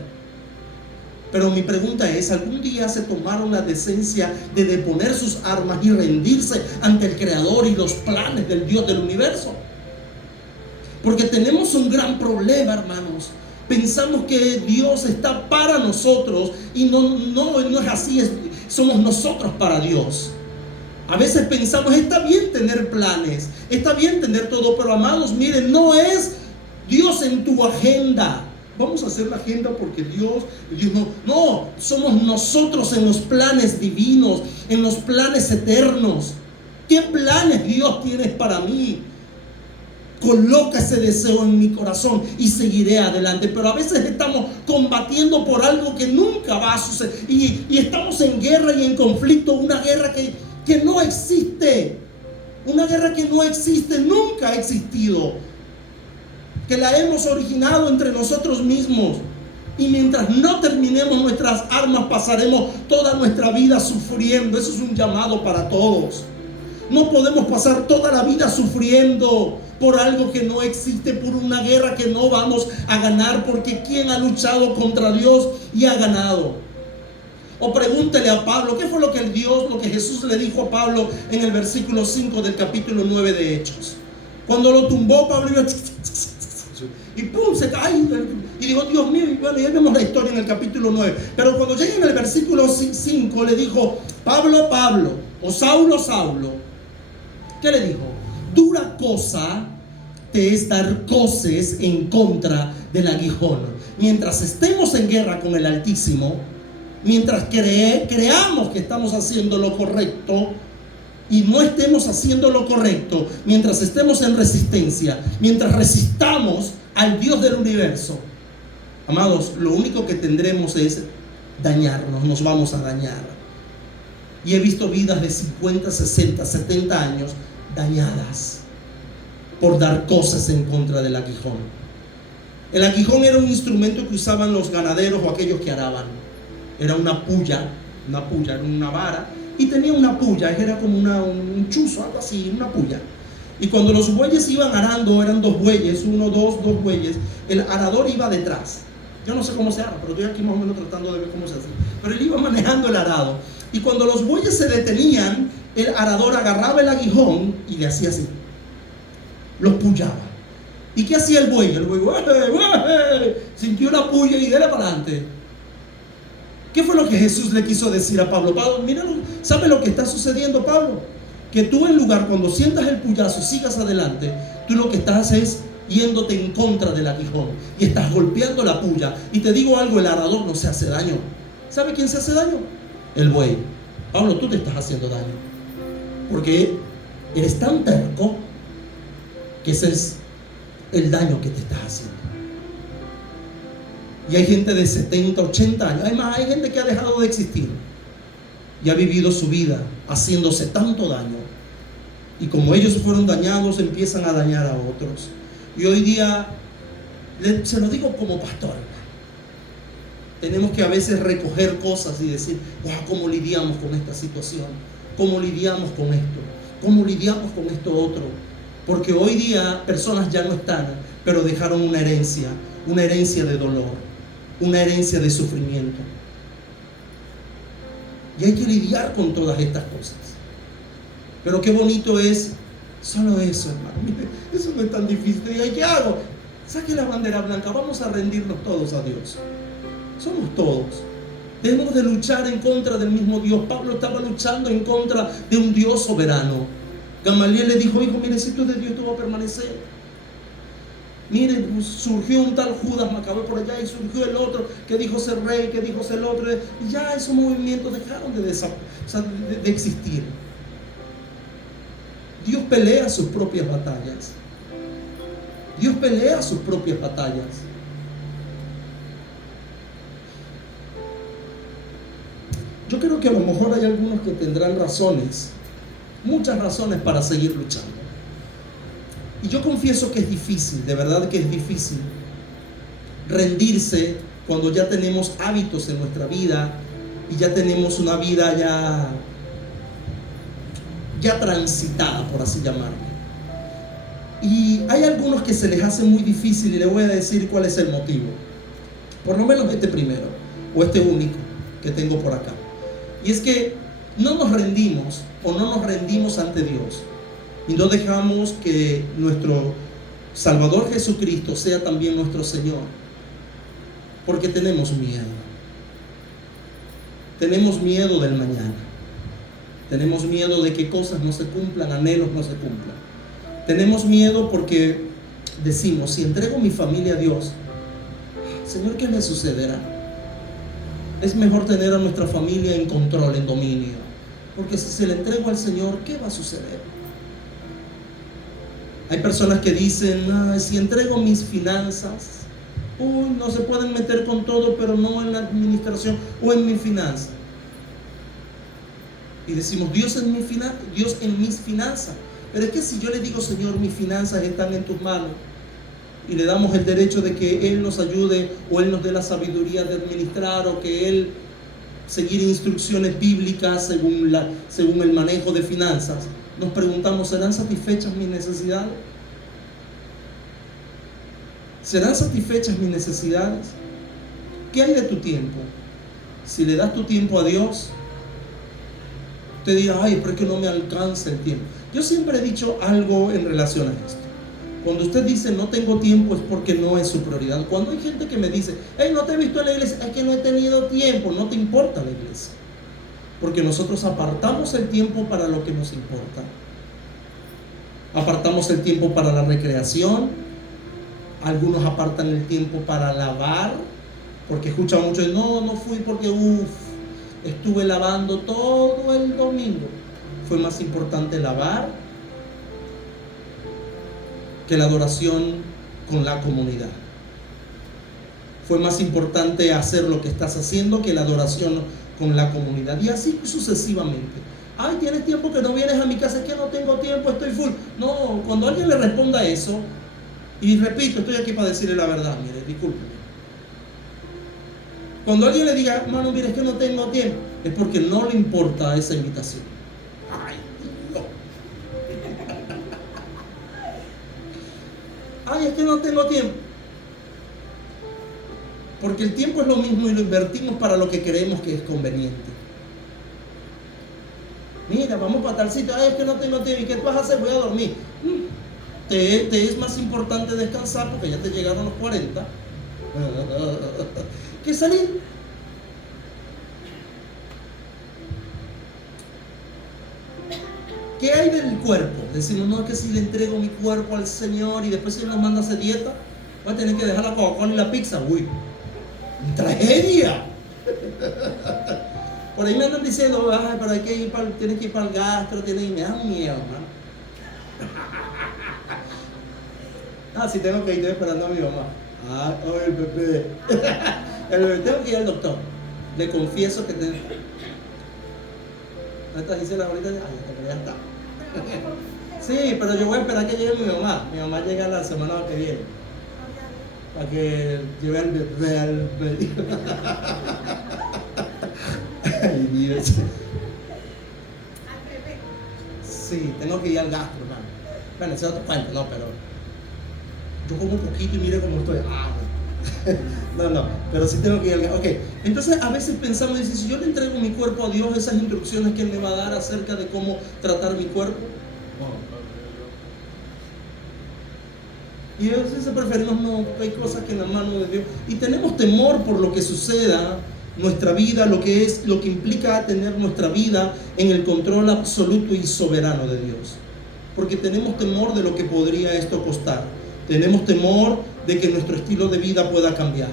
Pero mi pregunta es, ¿algún día se tomaron la decencia de deponer sus armas y rendirse ante el Creador y los planes del Dios del universo? Porque tenemos un gran problema, hermanos. Pensamos que Dios está para nosotros y no es así. somos nosotros para Dios. A veces pensamos, está bien tener planes, está bien tener todo, pero amados, miren, no es Dios en tu agenda. Vamos a hacer la agenda porque Dios no, somos nosotros en los planes divinos, en los planes eternos. ¿Qué planes Dios tienes para mí? Coloca ese deseo en mi corazón y seguiré adelante. Pero a veces estamos combatiendo por algo que nunca va a suceder. Y estamos en guerra y en conflicto. Una guerra que no existe. Una guerra que no existe, nunca ha existido. Que la hemos originado entre nosotros mismos. Y mientras no terminemos nuestras armas, pasaremos toda nuestra vida sufriendo. Eso es un llamado para todos. No podemos pasar toda la vida sufriendo por algo que no existe, por una guerra que no vamos a ganar, porque ¿quién ha luchado contra Dios y ha ganado? O pregúntele a Pablo, ¿qué fue lo que Jesús le dijo a Pablo en el versículo 5 del capítulo 9 de Hechos? Cuando lo tumbó, Pablo iba y pum, se cae y dijo, Dios mío, y bueno, ya vemos la historia en el capítulo 9. Pero cuando llega en el versículo 5 le dijo, Pablo, Pablo, o Saulo, Saulo. ¿Qué le dijo? Dura cosa te es dar coces en contra del aguijón. Mientras estemos en guerra con el Altísimo, mientras creamos que estamos haciendo lo correcto y no estemos haciendo lo correcto, mientras estemos en resistencia, mientras resistamos al Dios del universo, amados, lo único que tendremos es dañarnos, nos vamos a dañar. Y he visto vidas de 50, 60, 70 años dañadas por dar cosas en contra del aguijón. El aguijón era un instrumento que usaban los ganaderos o aquellos que araban. Era una puya, era una vara y tenía una puya, era como un chuzo, algo así, una puya. Y cuando los bueyes iban arando, eran dos bueyes, dos bueyes, el arador iba detrás. Yo no sé cómo se ara, pero estoy aquí más o menos tratando de ver cómo se hace. Pero él iba manejando el arado. Y cuando los bueyes se detenían, el arador agarraba el aguijón y le hacía así. Los puyaba. ¿Y qué hacía el buey? El buey, sintió la puya y dele para adelante. ¿Qué fue lo que Jesús le quiso decir a Pablo? Pablo, mira, ¿sabe lo que está sucediendo, Pablo? Que tú en lugar, cuando sientas el puyazo, sigas adelante, tú lo que estás es yéndote en contra del aguijón y estás golpeando la puya. Y te digo algo, el arador no se hace daño. ¿Sabe quién se hace daño? El buey. Pablo, tú te estás haciendo daño porque eres tan terco que ese es el daño que te estás haciendo. Y hay gente de 70, 80 años, además hay gente que ha dejado de existir y ha vivido su vida haciéndose tanto daño, y como ellos fueron dañados, empiezan a dañar a otros. Y hoy día, se lo digo como pastor, tenemos que a veces recoger cosas y decir, wow, ¿cómo lidiamos con esta situación? ¿Cómo lidiamos con esto? ¿Cómo lidiamos con esto otro? Porque hoy día personas ya no están, pero dejaron una herencia de dolor, una herencia de sufrimiento. Y hay que lidiar con todas estas cosas. Pero qué bonito es solo eso, hermano. Mire, eso no es tan difícil. ¿Y qué hago? Saque la bandera blanca, vamos a rendirnos todos a Dios. Somos todos. Debemos de luchar en contra del mismo Dios. Pablo estaba luchando en contra de un Dios soberano. Gamaliel le dijo, hijo, mire, si tú eres de Dios, tú vas a permanecer. Mire, surgió un tal Judas Macabeo por allá y surgió el otro que dijo ser rey, que dijo ser el otro. Y ya esos movimientos dejaron de existir. Dios pelea sus propias batallas. Dios pelea sus propias batallas. Yo creo que a lo mejor hay algunos que tendrán razones, muchas razones para seguir luchando. Y yo confieso que es difícil, de verdad que es difícil rendirse cuando ya tenemos hábitos en nuestra vida y ya tenemos una vida ya transitada, por así llamarlo. Y hay algunos que se les hace muy difícil y les voy a decir cuál es el motivo. Por lo menos este primero, o este único que tengo por acá. Y es que no nos rendimos o no nos rendimos ante Dios y no dejamos que nuestro Salvador Jesucristo sea también nuestro Señor, porque tenemos miedo. Tenemos miedo del mañana. Tenemos miedo de que cosas no se cumplan, anhelos no se cumplan. Tenemos miedo porque decimos, si entrego mi familia a Dios, Señor, ¿qué me sucederá? Es mejor tener a nuestra familia en control, en dominio. Porque si se le entrego al Señor, ¿qué va a suceder? Hay personas que dicen, si entrego mis finanzas, no se pueden meter con todo, pero no en la administración o en mi finanza. Y decimos, Dios en mis finanzas. Pero es que si yo le digo, Señor, mis finanzas están en tus manos, y le damos el derecho de que Él nos ayude, o Él nos dé la sabiduría de administrar, o que Él seguir instrucciones bíblicas según el manejo de finanzas, nos preguntamos, ¿serán satisfechas mis necesidades? ¿Serán satisfechas mis necesidades? ¿Qué hay de tu tiempo? Si le das tu tiempo a Dios, te dirá, pero es que no me alcanza el tiempo. Yo siempre he dicho algo en relación a esto. Cuando usted dice no tengo tiempo, es porque no es su prioridad. Cuando hay gente que me dice, no te he visto en la iglesia, es que no he tenido tiempo. No te importa la iglesia, porque nosotros apartamos el tiempo para lo que nos importa. Apartamos el tiempo para la recreación. Algunos apartan el tiempo para lavar, porque escuchan mucho, no fui porque estuve lavando todo el domingo. Fue más importante lavar que la adoración con la comunidad. Fue más importante hacer lo que estás haciendo que la adoración con la comunidad. Y así sucesivamente. ¿Tienes tiempo que no vienes a mi casa? Es que no tengo tiempo, estoy full. No, cuando alguien le responda eso, y repito, estoy aquí para decirle la verdad, mire, discúlpeme. Cuando alguien le diga, hermano, mire, es que no tengo tiempo, es porque no le importa esa invitación. Es que no tengo tiempo. Porque el tiempo es lo mismo y lo invertimos para lo que creemos que es conveniente. Mira, vamos para tal sitio, es que no tengo tiempo. ¿Y qué vas a hacer? Voy a dormir. Te es más importante descansar porque ya te llegaron los 40 que salir. ¿Qué hay del cuerpo? Decimos, no, es que si le entrego mi cuerpo al Señor y después si Él nos manda a hacer dieta, voy a tener que dejar la Coca-Cola y la pizza. ¡Tragedia! Por ahí me andan diciendo, pero hay que ir tienes que ir para el gastro, me da miedo, hermano. Sí, tengo que ir, estoy esperando a mi mamá. El bebé. El bebé, tengo que ir al doctor. Le confieso que tengo. ¿No dice la ahorita? Ya está. Sí, pero yo voy a esperar que llegue mi mamá. Mi mamá llega la semana que viene. Para que lleve al bebé al médico. Ay, Dios. Sí, tengo que ir al gastro, hermano. Bueno, ese es otro cuento, no, pero yo como un poquito y mire cómo estoy. No, pero sí tengo que ir al gastro. Ok, entonces a veces pensamos, dice, si yo le entrego mi cuerpo a Dios, esas instrucciones que Él me va a dar acerca de cómo tratar mi cuerpo. Y a veces preferimos no, porque hay cosas que en la mano de Dios. Y tenemos temor por lo que suceda nuestra vida, lo que implica tener nuestra vida en el control absoluto y soberano de Dios. Porque tenemos temor de lo que podría esto costar. Tenemos temor de que nuestro estilo de vida pueda cambiar.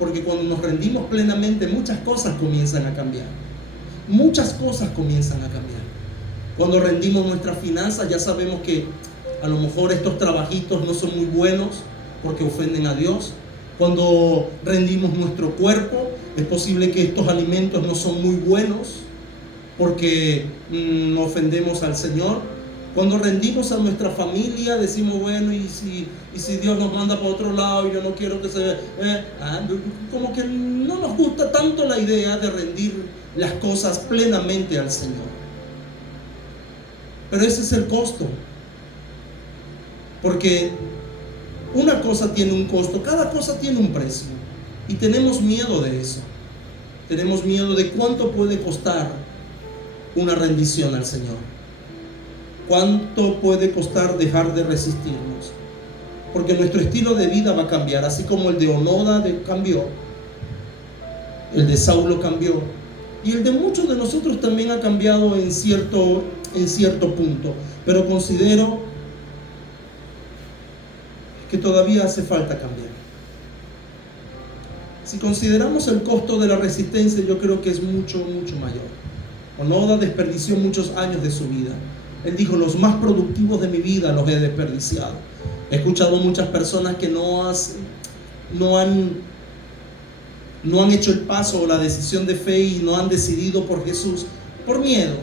Porque cuando nos rendimos plenamente, muchas cosas comienzan a cambiar. Muchas cosas comienzan a cambiar. Cuando rendimos nuestras finanzas, ya sabemos que a lo mejor estos trabajitos no son muy buenos porque ofenden a Dios. Cuando rendimos nuestro cuerpo, es posible que estos alimentos no son muy buenos porque ofendemos al Señor. Cuando rendimos a nuestra familia, decimos, bueno, y si Dios nos manda para otro lado y yo no quiero que se como que no nos gusta tanto la idea de rendir las cosas plenamente al Señor. Pero ese es el costo. Porque una cosa tiene un costo, cada cosa tiene un precio. Y tenemos miedo de eso. Tenemos miedo de cuánto puede costar una rendición al Señor. ¿Cuánto puede costar dejar de resistirnos? Porque nuestro estilo de vida va a cambiar, así como el de Onoda cambió, el de Saulo cambió, Y el de muchos de nosotros también ha cambiado en cierto punto. Pero considero que todavía hace falta cambiar. Si consideramos el costo de la resistencia, yo creo que es mucho, mucho mayor. Onoda desperdició muchos años de su vida. Él dijo: los más productivos de mi vida los he desperdiciado. He escuchado muchas personas que no han hecho el paso o la decisión de fe y no han decidido por Jesús por miedo.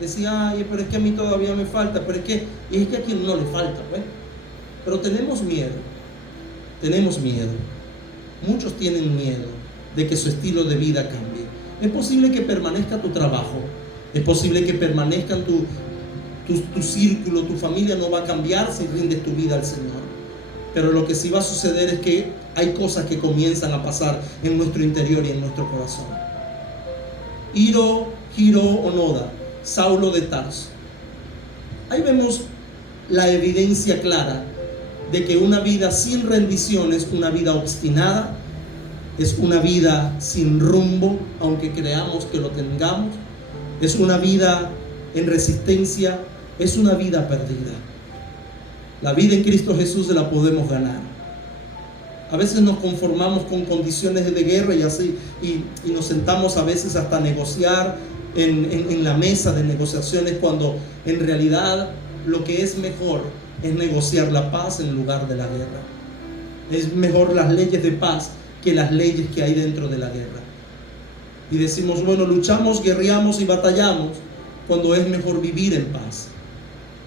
Decía: ay, pero es que a mí todavía me falta, pero es que a quien no le falta, pues. Pero tenemos miedo. Muchos tienen miedo de que su estilo de vida cambie. Es posible que permanezca tu trabajo, es posible que permanezca tu círculo, tu familia no va a cambiar si rindes tu vida al Señor. Pero lo que sí va a suceder es que hay cosas que comienzan a pasar en nuestro interior y en nuestro corazón. Hiro Onoda, Saulo de Tarso. Ahí vemos la evidencia clara de que una vida sin rendición es una vida obstinada, es una vida sin rumbo, aunque creamos que lo tengamos, es una vida en resistencia, es una vida perdida. La vida en Cristo Jesús la podemos ganar. A veces nos conformamos con condiciones de guerra y así, y nos sentamos a veces hasta negociar en la mesa de negociaciones, cuando en realidad lo que es mejor es negociar la paz en lugar de la guerra. Es mejor las leyes de paz que las leyes que hay dentro de la guerra. Y decimos: bueno, luchamos, guerreamos y batallamos, cuando es mejor vivir en paz.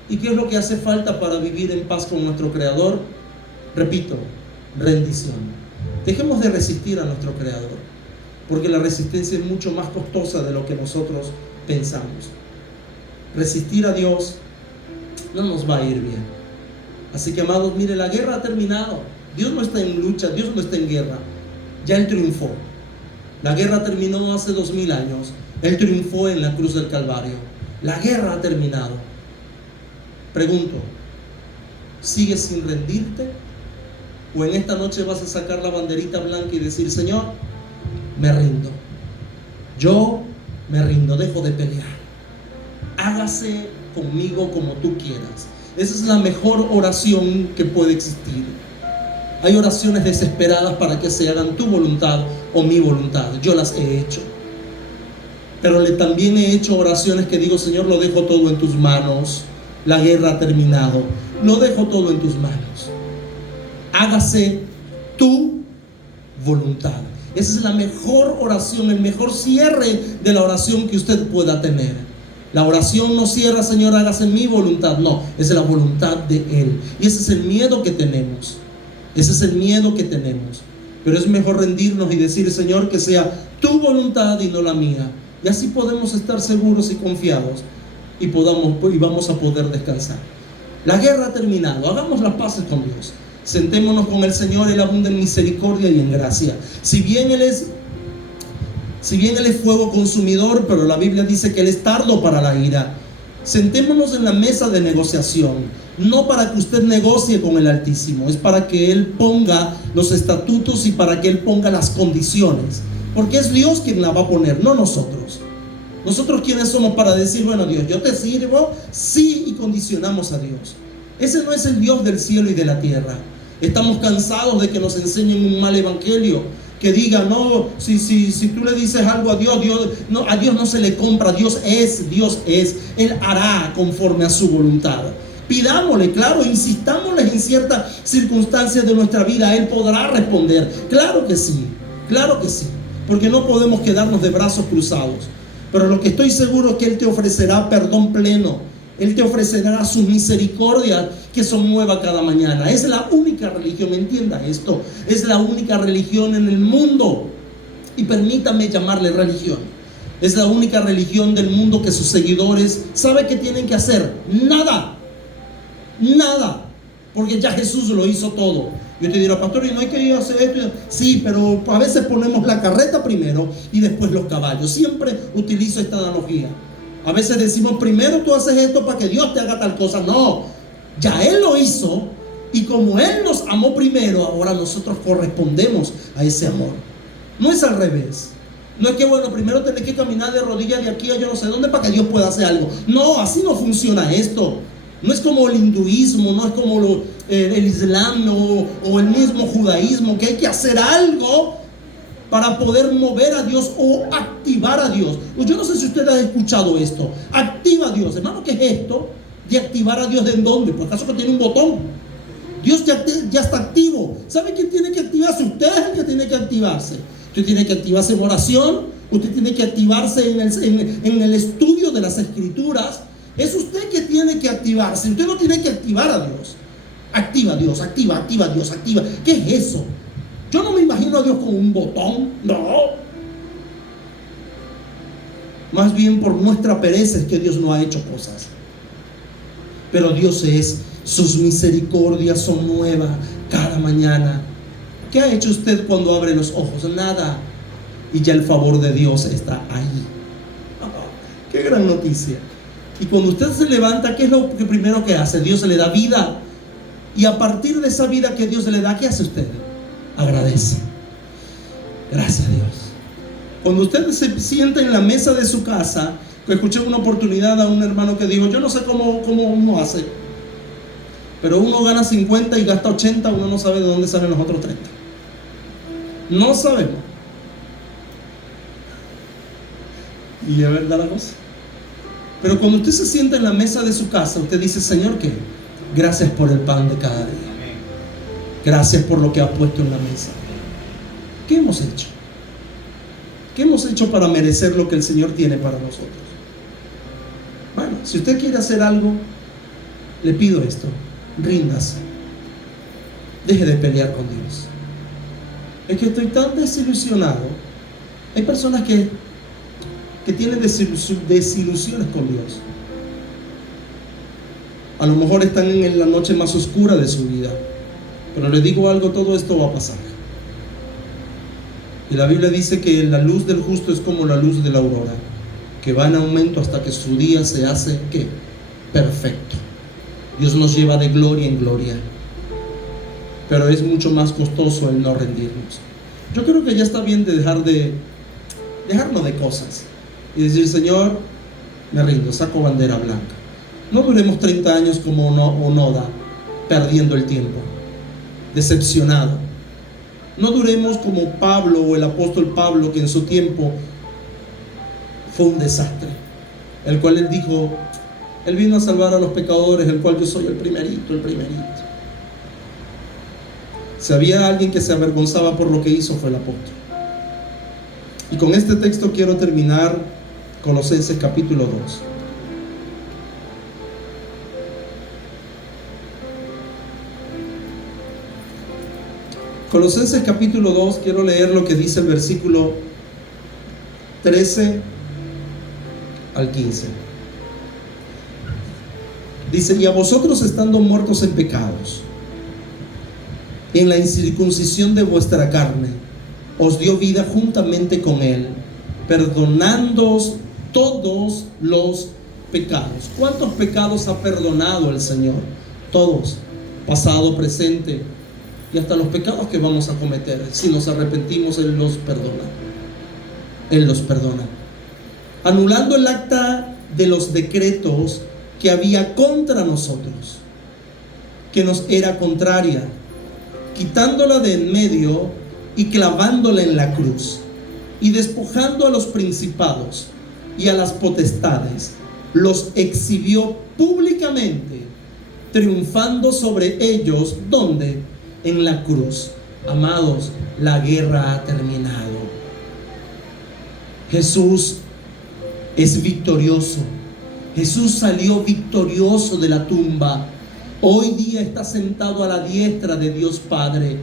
¿Y qué es lo que hace falta para vivir en paz con nuestro Creador? Repito, rendición. Dejemos de resistir a nuestro Creador, porque la resistencia es mucho más costosa de lo que nosotros pensamos. Resistir a Dios no nos va a ir bien. Así que, amados, mire, la guerra ha terminado. Dios no está en lucha, Dios no está en guerra. Ya Él triunfó. La guerra terminó hace 2000 años. Él triunfó en la cruz del Calvario. La guerra ha terminado. Pregunto: ¿sigues sin rendirte? ¿O en esta noche vas a sacar la banderita blanca y decir: Señor, me rindo? Yo me rindo, dejo de pelear. Hágase conmigo como tú quieras. Esa es la mejor oración que puede existir. Hay oraciones desesperadas para que se hagan tu voluntad o mi voluntad. Yo las he hecho. Pero también he hecho oraciones que digo: Señor, lo dejo todo en tus manos. La guerra ha terminado. Lo dejo todo en tus manos. Hágase tu voluntad. Esa es la mejor oración, el mejor cierre de la oración que usted pueda tener. La oración no cierra: Señor, hágase mi voluntad. No, es la voluntad de Él. Y ese es el miedo que tenemos. Pero es mejor rendirnos y decir: Señor, que sea tu voluntad y no la mía. Y así podemos estar seguros y confiados, y vamos a poder descansar. La guerra ha terminado. Hagamos las paces con Dios. Sentémonos con el Señor. Él abunda en misericordia y en gracia. Si bien Él es fuego consumidor, pero la Biblia dice que Él es tardo para la ira. Sentémonos en la mesa de negociación, no para que usted negocie con el Altísimo, es para que Él ponga los estatutos y para que Él ponga las condiciones, porque es Dios quien la va a poner, no nosotros. Nosotros, ¿quiénes somos para decir: bueno, Dios, yo te sirvo? Sí, y condicionamos a Dios. Ese no es el Dios del cielo y de la tierra. Estamos cansados de que nos enseñen un mal evangelio, que diga: no, si tú le dices algo a Dios, a Dios no se le compra. Dios es, Él hará conforme a su voluntad. Pidámosle, claro, insistámosle en ciertas circunstancias de nuestra vida. Él podrá responder, claro que sí, porque no podemos quedarnos de brazos cruzados. Pero lo que estoy seguro es que Él te ofrecerá perdón pleno. Él te ofrecerá sus misericordias, que son nuevas cada mañana. Es la única religión, entienda esto, es la única religión en el mundo, y permítame llamarle religión. Es la única religión del mundo que sus seguidores saben que tienen que hacer nada, porque ya Jesús lo hizo todo. Yo te diré: pastor, ¿y no hay que hacer esto? Sí, pero a veces ponemos la carreta primero y después los caballos. Siempre utilizo esta analogía. A veces decimos: primero tú haces esto para que Dios te haga tal cosa. No, ya Él lo hizo, y como Él nos amó primero, ahora nosotros correspondemos a ese amor. No es al revés. No es que, bueno, primero tenés que caminar de rodillas de aquí a yo no sé dónde para que Dios pueda hacer algo. No, así no funciona esto. No es como el hinduismo, no es como el islam o el mismo judaísmo, que hay que hacer algo para poder mover a Dios o activar a Dios. Pues yo no sé si usted ha escuchado esto. Activa a Dios. Hermano, ¿qué es esto de activar a Dios? ¿De dónde? ¿Por acaso que tiene un botón? Dios ya está activo. ¿Sabe quién tiene que activarse? Usted es el que tiene que activarse. Usted tiene que activarse en oración. Usted tiene que activarse en el estudio de las Escrituras. Es usted que tiene que activarse. Usted no tiene que activar a Dios. Activa a Dios, activa a Dios, activa. ¿Qué es eso? Yo no me imagino a Dios con un botón. No. Más bien por nuestra pereza es que Dios no ha hecho cosas. Pero Dios sus misericordias son nuevas cada mañana. ¿Qué ha hecho usted cuando abre los ojos? Nada. Y ya el favor de Dios está ahí. ¡Qué gran noticia! Y cuando usted se levanta, ¿qué es lo primero que hace? Dios le da vida. Y a partir de esa vida que Dios le da, ¿qué hace usted? Agradece. Gracias a Dios. Cuando usted se sienta en la mesa de su casa, escuché una oportunidad a un hermano que dijo: yo no sé cómo uno hace, pero uno gana 50 y gasta 80, uno no sabe de dónde salen los otros 30. No sabemos. Y es verdad la cosa. Pero cuando usted se sienta en la mesa de su casa, usted dice: Señor, ¿qué? Gracias por el pan de cada día. Gracias por lo que ha puesto en la mesa. ¿Qué hemos hecho? ¿Qué hemos hecho para merecer lo que el Señor tiene para nosotros? Bueno, si usted quiere hacer algo, le pido esto: ríndase. Deje de pelear con Dios. Es que estoy tan desilusionado. Hay personas que tienen desilusiones con Dios. A lo mejor están en la noche más oscura de su vida. Pero les digo algo: todo esto va a pasar. Y la Biblia dice que la luz del justo es como la luz de la aurora, que va en aumento hasta que su día se hace, ¿qué? Perfecto. Dios nos lleva de gloria en gloria. Pero es mucho más costoso el no rendirnos. Yo creo que ya está bien de dejarnos de cosas y decir: Señor, me rindo, saco bandera blanca. No duremos 30 años como Onoda, perdiendo el tiempo, decepcionado. No duremos como Pablo o el apóstol Pablo, que en su tiempo fue un desastre, el cual él dijo: él vino a salvar a los pecadores, el cual yo soy el primerito. Si había alguien que se avergonzaba por lo que hizo, fue el apóstol. Y con este texto quiero terminar. Colosenses capítulo 2. Colosenses capítulo 2, quiero leer lo que dice el versículo 13 al 15. Dice: y a vosotros, estando muertos en pecados, en la incircuncisión de vuestra carne, os dio vida juntamente con Él, perdonándoos todos los pecados. ¿Cuántos pecados ha perdonado el Señor? Todos, pasado, presente, y hasta los pecados que vamos a cometer. Si nos arrepentimos, Él los perdona. Él los perdona. Anulando el acta de los decretos que había contra nosotros, que nos era contraria, quitándola de en medio y clavándola en la cruz, y despojando a los principados y a las potestades, los exhibió públicamente, triunfando sobre ellos. ¿Dónde? En la cruz. Amados, la guerra ha terminado. Jesús es victorioso. Jesús salió victorioso de la tumba. Hoy día está sentado a la diestra de Dios Padre.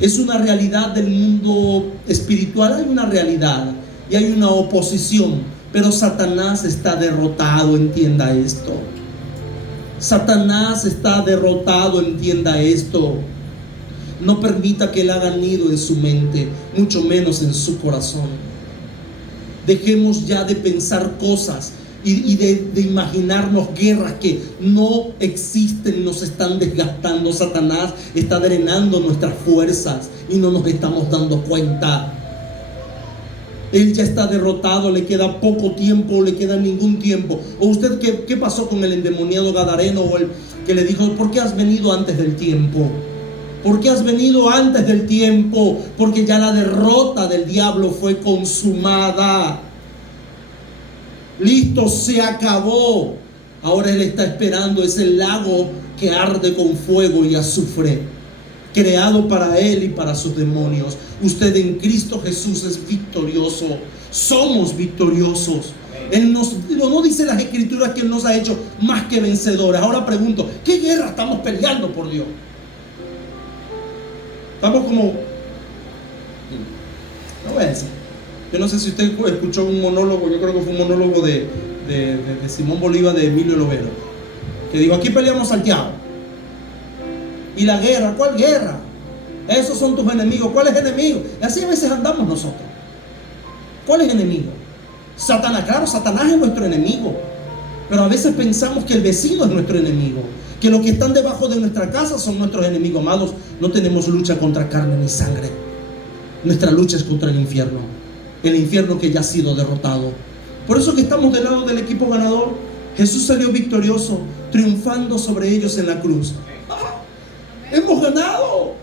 Es una realidad del mundo espiritual. Hay una realidad y hay una oposición, pero Satanás está derrotado, entienda esto. Satanás está derrotado, entienda esto. No permita que él haga nido en su mente, mucho menos en su corazón. Dejemos ya de pensar cosas y de imaginarnos guerras que no existen, nos están desgastando. Satanás está drenando nuestras fuerzas y no nos estamos dando cuenta. Él ya está derrotado, le queda poco tiempo, o le queda ningún tiempo. O usted, ¿qué pasó con el endemoniado gadareno, o el que le dijo: ¿por qué has venido antes del tiempo? ¿Por qué has venido antes del tiempo? Porque ya la derrota del diablo fue consumada. Listo, se acabó. Ahora él está esperando ese lago que arde con fuego y azufre, creado para él y para sus demonios. Usted en Cristo Jesús es victorioso. Somos victoriosos. Él no dice las Escrituras que Él nos ha hecho más que vencedores. Ahora pregunto, ¿qué guerra estamos peleando, por Dios? Estamos como... No voy a decir. Yo no sé si usted escuchó un monólogo, yo creo que fue un monólogo de Simón Bolívar, de Emilio Lovero, que dijo: aquí peleamos Santiago. Y la guerra, ¿cuál guerra? Esos son tus enemigos. ¿Cuáles enemigos? Y así a veces andamos nosotros. ¿Cuáles enemigos? Satanás. Claro, Satanás es nuestro enemigo, pero a veces pensamos que el vecino es nuestro enemigo, que los que están debajo de nuestra casa son nuestros enemigos. Amados, no tenemos lucha contra carne ni sangre. Nuestra lucha es contra el infierno que ya ha sido derrotado. Por eso que estamos del lado del equipo ganador. Jesús salió victorioso, triunfando sobre ellos en la cruz. Hemos ganado.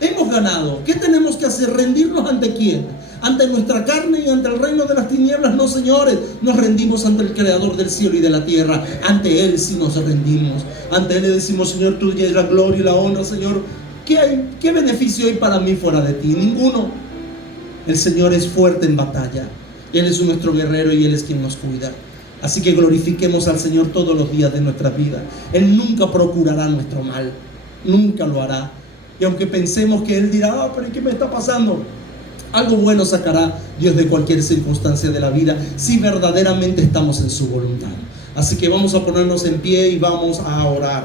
Hemos ganado. ¿Qué tenemos que hacer? ¿Rendirnos ante quién? ¿Ante nuestra carne y ante el reino de las tinieblas? No, señores. Nos rendimos ante el Creador del cielo y de la tierra. Ante Él sí nos rendimos. Ante Él le decimos: Señor, tuya es la gloria y la honra. Señor, ¿qué beneficio hay para mí fuera de ti? Ninguno. El Señor es fuerte en batalla. Él es nuestro guerrero y Él es quien nos cuida. Así que glorifiquemos al Señor todos los días de nuestra vida. Él nunca procurará nuestro mal. Nunca lo hará. Y aunque pensemos que Él dirá: pero ¿qué me está pasando? Algo bueno sacará Dios de cualquier circunstancia de la vida, si verdaderamente estamos en su voluntad. Así que vamos a ponernos en pie y vamos a orar.